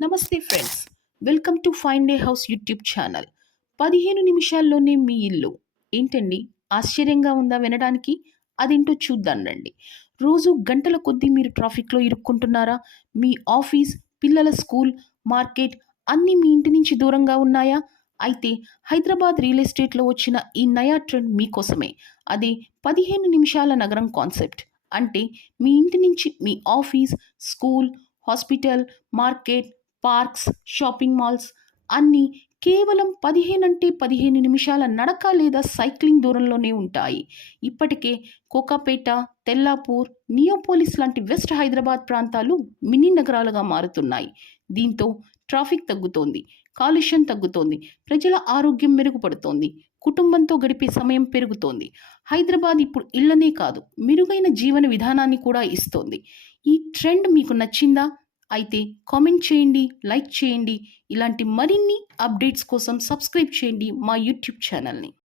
నమస్తే friends, welcome to fine day house YouTube channel. 15 నిమిషాల్లోనే మీ ఇల్లు. ఏంటండి, ఆశ్చర్యంగా ఉందా వినడానికి? అదేంటో చూద్దాం రండి. రోజు గంటల కొద్దీ మీరు ట్రాఫిక్లో ఇరుక్కుంటున్నారా? మీ ఆఫీస్, పిల్లల స్కూల్, మార్కెట్ అన్నీ మీ ఇంటి నుంచి దూరంగా ఉన్నాయా? అయితే హైదరాబాద్ రియల్ ఎస్టేట్లో వచ్చిన ఈ నయా ట్రెండ్ మీకోసమే. అది 15 నిమిషాల నగరం కాన్సెప్ట్. అంటే మీ ఇంటి నుంచి మీ office, school, hospital, market, parks, shopping malls అన్నీ కేవలం 15 నిమిషాల నడక లేదా సైక్లింగ్ దూరంలోనే ఉంటాయి. ఇప్పటికే కోకాపేట, తెల్లాపూర్, నియోపోలిస్ లాంటి వెస్ట్ హైదరాబాద్ ప్రాంతాలు మినీ నగరాలుగా మారుతున్నాయి. దీంతో ట్రాఫిక్ తగ్గుతోంది, కాలుష్యం తగ్గుతోంది, ప్రజల ఆరోగ్యం మెరుగుపడుతోంది, కుటుంబంతో గడిపే సమయం పెరుగుతోంది. హైదరాబాద్ ఇప్పుడు ఇళ్లనే కాదు, మెరుగైన జీవన విధానాన్ని కూడా ఇస్తోంది. ఈ ట్రెండ్ మీకు నచ్చిందా? అయితే కామెంట్ చేయండి, లైక్ చేయండి. ఇలాంటి మరిన్ని అప్డేట్స్ కోసం సబ్స్క్రైబ్ చేయండి మా యూట్యూబ్ ఛానల్ని.